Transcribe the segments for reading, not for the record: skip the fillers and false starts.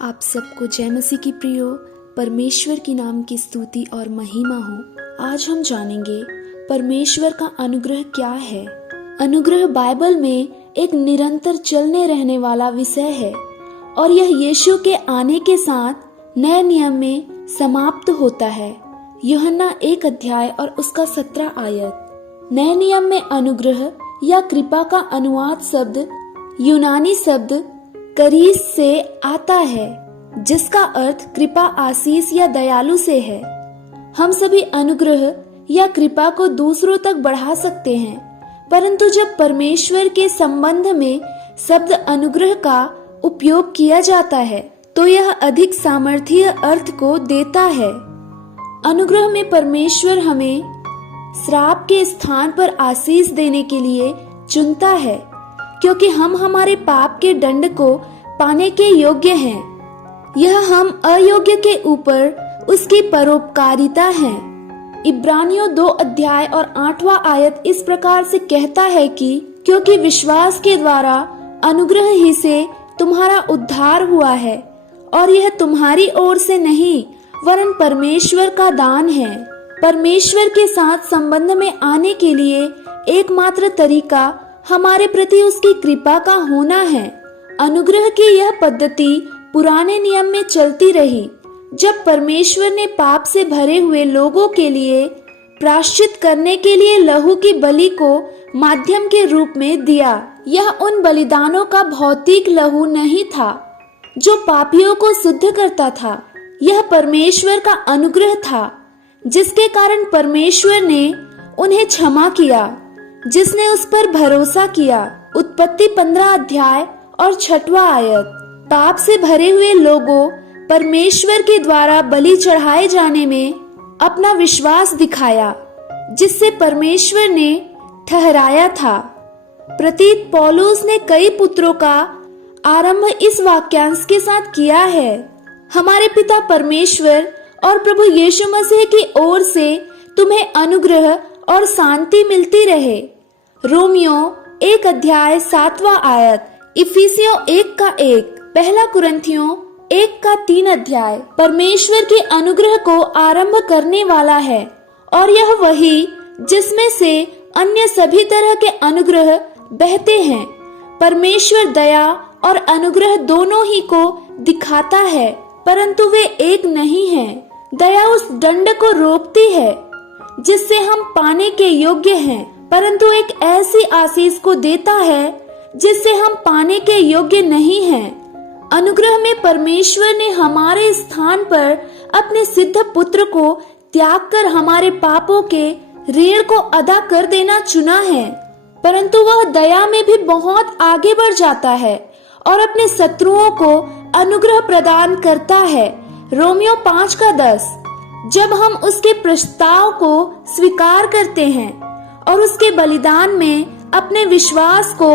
आप सबको जय मसीह की प्रियो, परमेश्वर की नाम की स्तुति और महिमा हो। आज हम जानेंगे परमेश्वर का अनुग्रह क्या है। अनुग्रह बाइबल में एक निरंतर चलने रहने वाला विषय है और यह यीशु के आने के साथ नए नियम में समाप्त होता है। यूहन्ना 1 अध्याय और उसका 17 आयत। नए नियम में अनुग्रह या कृपा का अनुवाद शब्द यूनानी शब्द करीस से आता है, जिसका अर्थ कृपा, आशीष या दयालु से है। हम सभी अनुग्रह या कृपा को दूसरों तक बढ़ा सकते हैं, परंतु जब परमेश्वर के संबंध में शब्द अनुग्रह का उपयोग किया जाता है तो यह अधिक सामर्थ्य अर्थ को देता है। अनुग्रह में परमेश्वर हमें श्राप के स्थान पर आशीष देने के लिए चुनता है, क्योंकि हम हमारे पाप के दंड को पाने के योग्य हैं। यह हम अयोग्य के ऊपर उसकी परोपकारिता है। इब्रानियों 2 अध्याय और 8वां आयत इस प्रकार से कहता है कि क्योंकि विश्वास के द्वारा अनुग्रह ही से तुम्हारा उद्धार हुआ है, और यह तुम्हारी ओर से नहीं वरन परमेश्वर का दान है। परमेश्वर के साथ संबंध में आने के लिए एकमात्र तरीका हमारे प्रति उसकी कृपा का होना है। अनुग्रह की यह पद्धति पुराने नियम में चलती रही, जब परमेश्वर ने पाप से भरे हुए लोगों के लिए प्रायश्चित करने के लिए लहू की बलि को माध्यम के रूप में दिया। यह उन बलिदानों का भौतिक लहू नहीं था जो पापियों को शुद्ध करता था। यह परमेश्वर का अनुग्रह था, जिसके कारण परमेश्वर ने उन्हें क्षमा किया जिसने उस पर भरोसा किया। उत्पत्ति 15 अध्याय और 6वां आयत। पाप से भरे हुए लोगों परमेश्वर के द्वारा बलि चढ़ाए जाने में अपना विश्वास दिखाया, जिससे परमेश्वर ने ठहराया था। प्रतीत पौलुस ने कई पुत्रों का आरंभ इस वाक्यांश के साथ किया है। हमारे पिता परमेश्वर और प्रभु यीशु मसीह की ओर से तुम्हें अनुग्रह और शांति मिलती रहे। रोमियो 1 अध्याय 7वां आयत। इफिसियों 1 का 1। पहला कुरिन्थियों 1 का 3 अध्याय। परमेश्वर के अनुग्रह को आरंभ करने वाला है, और यह वही जिसमें से अन्य सभी तरह के अनुग्रह बहते हैं। परमेश्वर दया और अनुग्रह दोनों ही को दिखाता है, परंतु वे एक नहीं हैं। दया उस दंड को रोकती है जिससे हम पाने के योग्य हैं, परंतु एक ऐसी आशीष को देता है जिससे हम पाने के योग्य नहीं हैं। अनुग्रह में परमेश्वर ने हमारे स्थान पर अपने सिद्ध पुत्र को त्याग कर हमारे पापों के ऋण को अदा कर देना चुना है, परंतु वह दया में भी बहुत आगे बढ़ जाता है और अपने शत्रुओं को अनुग्रह प्रदान करता है। रोमियो 5 का 10। जब हम उसके प्रस्ताव को स्वीकार करते हैं और उसके बलिदान में अपने विश्वास को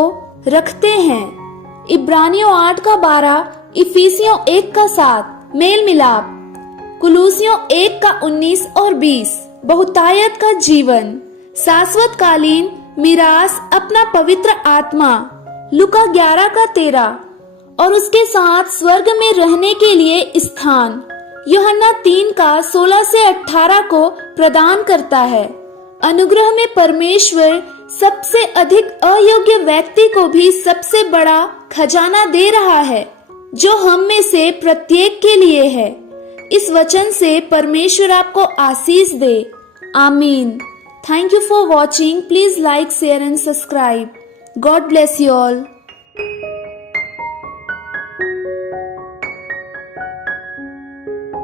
रखते हैं। इब्रानियों 8 का 12, इफिसियों 1 का 7। मेल मिलाप। कुलूसियों 1 का 19 और 20। बहुतायत का जीवन, शाश्वत कालीन मिरास, अपना पवित्र आत्मा। लुका 11 का 13 और उसके साथ स्वर्ग में रहने के लिए स्थान। यूहन्ना 3 का 16 से 18 को प्रदान करता है। अनुग्रह में परमेश्वर सबसे अधिक अयोग्य व्यक्ति को भी सबसे बड़ा खजाना दे रहा है, जो हम में से प्रत्येक के लिए है। इस वचन से परमेश्वर आपको आशीष दे। आमीन। Thank you for watching. Please like, share and subscribe. God bless you all.